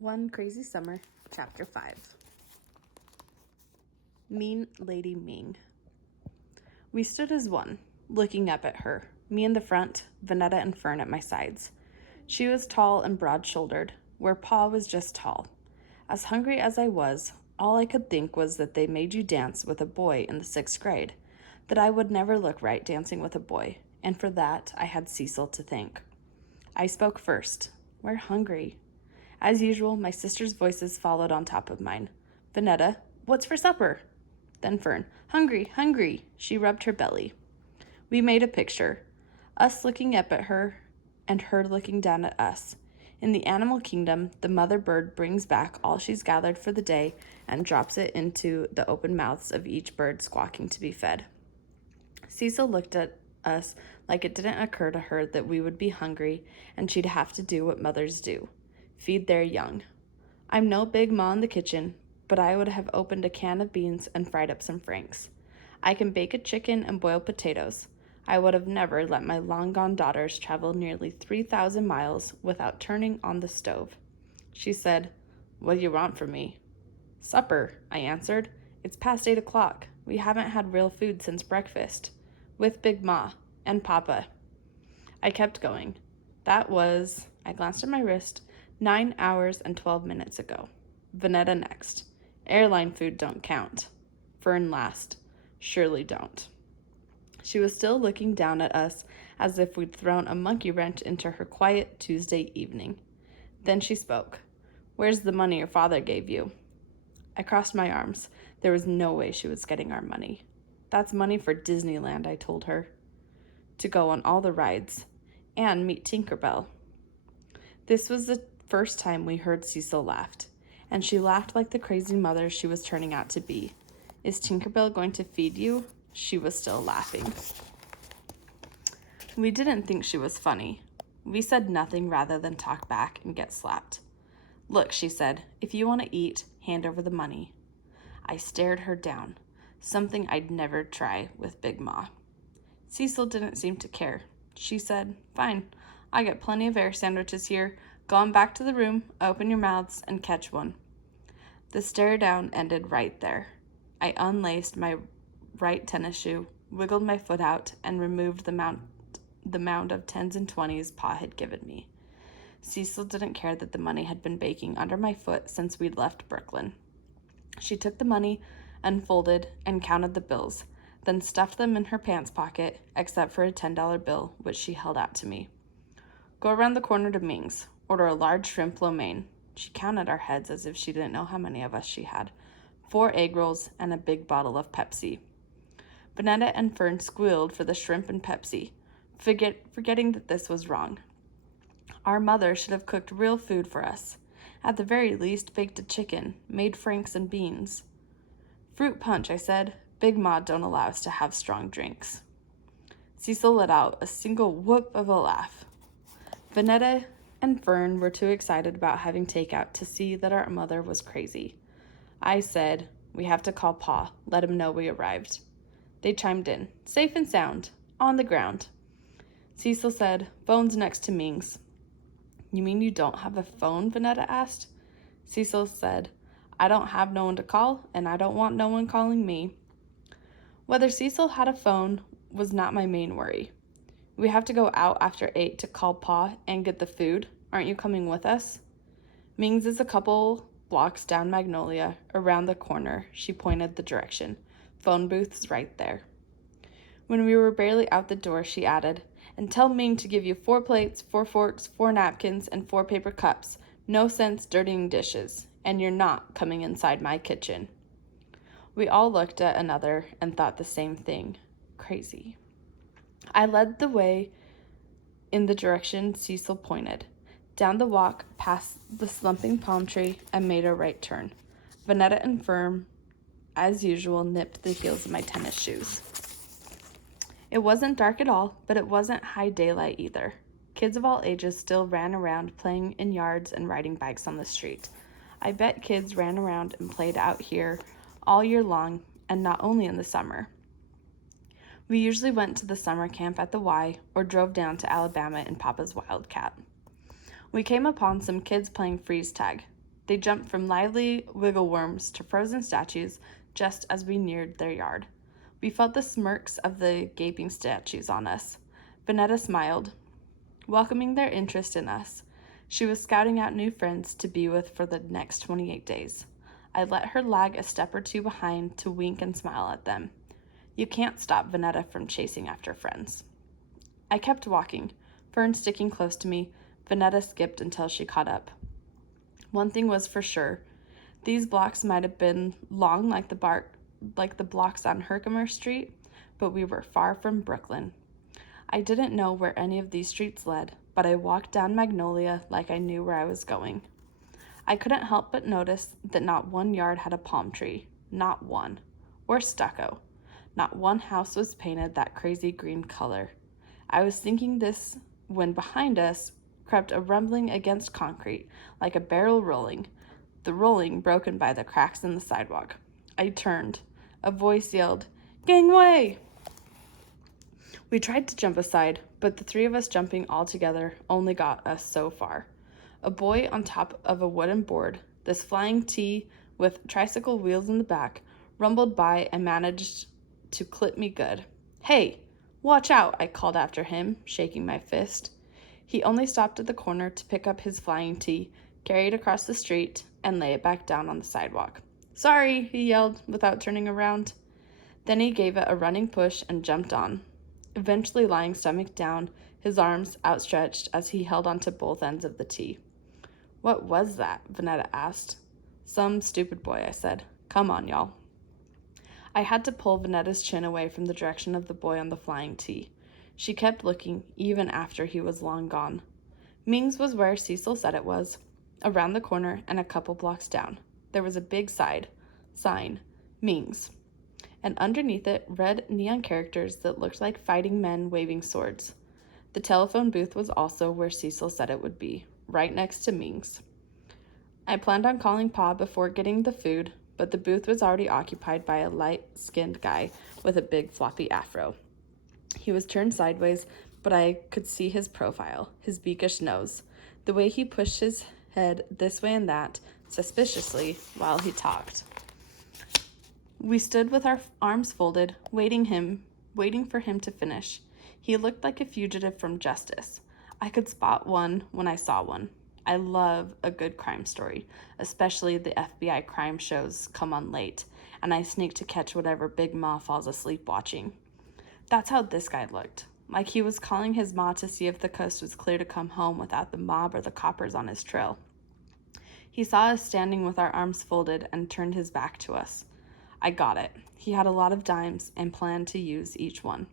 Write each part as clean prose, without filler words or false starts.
One Crazy Summer, Chapter 5. Mean Lady Ming. We stood as one, looking up at her, me in the front, Vanetta and Fern at my sides. She was tall and broad-shouldered, where Pa was just tall. As hungry as I was, all I could think was that they made you dance with a boy in the 6th grade, that I would never look right dancing with a boy, and for that I had Cecil to thank. I spoke first. We're hungry. As usual, my sisters' voices followed on top of mine. Vanetta, what's for supper? Then Fern, hungry, hungry. She rubbed her belly. We made a picture, us looking up at her and her looking down at us. In the animal kingdom, the mother bird brings back all she's gathered for the day and drops it into the open mouths of each bird squawking to be fed. Cecil looked at us like it didn't occur to her that we would be hungry and she'd have to do what mothers do. Feed their young. I'm no big ma in the kitchen, but I would have opened a can of beans and fried up some franks. I can bake a chicken and boil potatoes. I would have never let my long-gone daughters travel nearly 3,000 miles without turning on the stove. She said, "What do you want from me?" "Supper," I answered. "It's past 8 o'clock. We haven't had real food since breakfast. With Big Ma and Papa." I kept going. That was, I glanced at my wrist, 9 hours and 12 minutes ago. Vanetta next. Airline food don't count. Fern last. Surely don't. She was still looking down at us as if we'd thrown a monkey wrench into her quiet Tuesday evening. Then she spoke. "Where's the money your father gave you?" I crossed my arms. There was no way she was getting our money. "That's money for Disneyland," I told her. To go on all the rides and meet Tinkerbell. This was the first time we heard Cecil laughed, and she laughed like the crazy mother she was turning out to be. "Is Tinkerbell going to feed you?" She was still laughing. We didn't think she was funny. We said nothing rather than talk back and get slapped. "Look," she said, "if you want to eat, hand over the money." I stared her down, something I'd never try with Big Ma. Cecil didn't seem to care. She said, "Fine, I got plenty of air sandwiches here. Go on back to the room, open your mouths, and catch one." The stare down ended right there. I unlaced my right tennis shoe, wiggled my foot out, and removed the mound of 10s and 20s Pa had given me. Cecil didn't care that the money had been baking under my foot since we'd left Brooklyn. She took the money, unfolded, and counted the bills, then stuffed them in her pants pocket, except for a $10 bill, which she held out to me. "Go around the corner to Ming's. Order a large shrimp lo mein." She counted our heads as if she didn't know how many of us she had. 4 egg rolls and a big bottle of Pepsi. Vanetta and Fern squealed for the shrimp and Pepsi, forgetting that this was wrong. Our mother should have cooked real food for us. At the very least, baked a chicken, made franks and beans. "Fruit punch," I said. "Big Ma don't allow us to have strong drinks." Cecil let out a single whoop of a laugh. Vanetta and Fern were too excited about having takeout to see that our mother was crazy. I said, "We have to call Pa, let him know we arrived." They chimed in, "Safe and sound, on the ground." Cecil said, "Phone's next to Ming's." "You mean you don't have a phone?" Vanetta asked. Cecil said, "I don't have no one to call, and I don't want no one calling me." Whether Cecil had a phone was not my main worry. "We have to go out after 8 to call Pa and get the food. Aren't you coming with us?" "Ming's is a couple blocks down Magnolia, around the corner." She pointed the direction. "Phone booth's right there." When we were barely out the door, she added, "And tell Ming to give you 4 plates, 4 forks, 4 napkins, and 4 paper cups. No sense dirtying dishes. And you're not coming inside my kitchen." We all looked at another and thought the same thing. Crazy. I led the way in the direction Cecil pointed, down the walk past the slumping palm tree, and made a right turn. Vanetta and Fern, as usual, nipped the heels of my tennis shoes. It wasn't dark at all, but it wasn't high daylight either. Kids of all ages still ran around playing in yards and riding bikes on the street. I bet kids ran around and played out here all year long, and not only in the summer. We usually went to the summer camp at the Y or drove down to Alabama in Papa's Wildcat. We came upon some kids playing freeze tag. They jumped from lively wiggle worms to frozen statues just as we neared their yard. We felt the smirks of the gaping statues on us. Vanetta smiled, welcoming their interest in us. She was scouting out new friends to be with for the next 28 days. I let her lag a step or two behind to wink and smile at them. You can't stop Vanetta from chasing after friends. I kept walking, Fern sticking close to me. Vanetta skipped until she caught up. One thing was for sure. These blocks might have been long like the blocks on Herkimer Street, but we were far from Brooklyn. I didn't know where any of these streets led, but I walked down Magnolia like I knew where I was going. I couldn't help but notice that not one yard had a palm tree, not one, or stucco. Not one house was painted that crazy green color. I was thinking this when behind us crept a rumbling against concrete, like a barrel rolling, the rolling broken by the cracks in the sidewalk. I turned. A voice yelled, "Gangway!" We tried to jump aside, but the three of us jumping all together only got us so far. A boy on top of a wooden board, this flying T with tricycle wheels in the back, rumbled by and managed to clip me good. "Hey, watch out," I called after him, shaking my fist. He only stopped at the corner to pick up his flying T, carry it across the street, and lay it back down on the sidewalk. "Sorry," he yelled without turning around. Then he gave it a running push and jumped on, eventually lying stomach down, his arms outstretched as he held onto both ends of the T. "What was that?" Vanetta asked. "Some stupid boy," I said. "Come on, y'all." I had to pull Vanetta's chin away from the direction of the boy on the flying T. She kept looking, even after he was long gone. Ming's was where Cecil said it was, around the corner and a couple blocks down. There was a big sign, Ming's, and underneath it, red neon characters that looked like fighting men waving swords. The telephone booth was also where Cecil said it would be, right next to Ming's. I planned on calling Pa before getting the food, but the booth was already occupied by a light-skinned guy with a big floppy afro. He was turned sideways, but I could see his profile, his beakish nose, the way he pushed his head this way and that, suspiciously, while he talked. We stood with our arms folded, waiting for him to finish. He looked like a fugitive from justice. I could spot one when I saw one. I love a good crime story, especially the FBI crime shows come on late, and I sneak to catch whatever Big Ma falls asleep watching. That's how this guy looked, like he was calling his ma to see if the coast was clear to come home without the mob or the coppers on his trail. He saw us standing with our arms folded and turned his back to us. I got it. He had a lot of dimes and planned to use each one.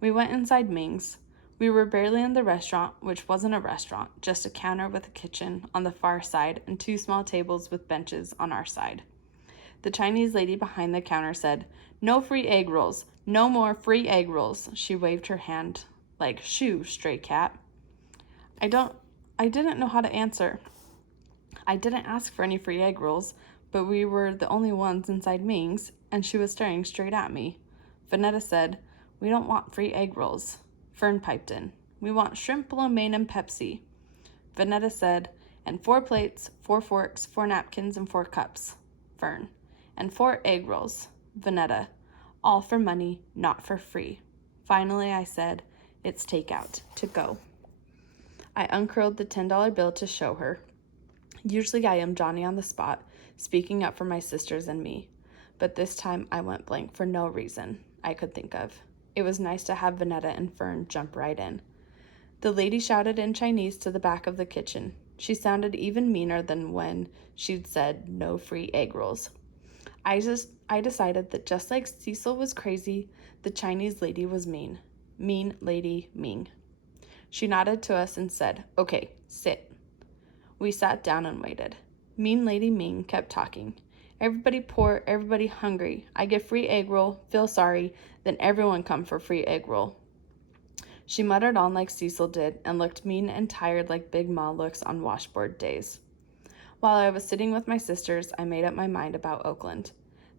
We went inside Ming's. We were barely in the restaurant, which wasn't a restaurant, just a counter with a kitchen on the far side and two small tables with benches on our side. The Chinese lady behind the counter said, "No free egg rolls. No more free egg rolls." She waved her hand like, "Shoo, stray cat." I didn't know how to answer. I didn't ask for any free egg rolls, but we were the only ones inside Ming's, and she was staring straight at me. Vanetta said, "We don't want free egg rolls." Fern piped in, "We want shrimp lo mein and Pepsi." Vanetta said, "And 4 plates, 4 forks, 4 napkins, and 4 cups." Fern, "And 4 egg rolls." Vanetta, "All for money, not for free." Finally, I said, "It's takeout, to go." I uncurled the $10 bill to show her. Usually I am Johnny on the spot, speaking up for my sisters and me, but this time I went blank for no reason I could think of. It was nice to have Vanetta and Fern jump right in. The lady shouted in Chinese to the back of the kitchen. She sounded even meaner than when she'd said no free egg rolls. I decided that just like Cecil was crazy, the Chinese lady was mean. Mean Lady Ming. She nodded to us and said, "Okay, sit." We sat down and waited. Mean Lady Ming kept talking. "Everybody poor, everybody hungry. I get free egg roll, feel sorry, then everyone come for free egg roll." She muttered on like Cecil did and looked mean and tired like Big Ma looks on washboard days. While I was sitting with my sisters, I made up my mind about Oakland.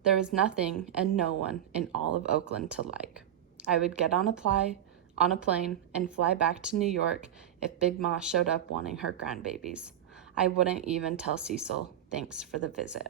There was nothing and no one in all of Oakland to like. I would get on a plane and fly back to New York if Big Ma showed up wanting her grandbabies. I wouldn't even tell Cecil, thanks for the visit.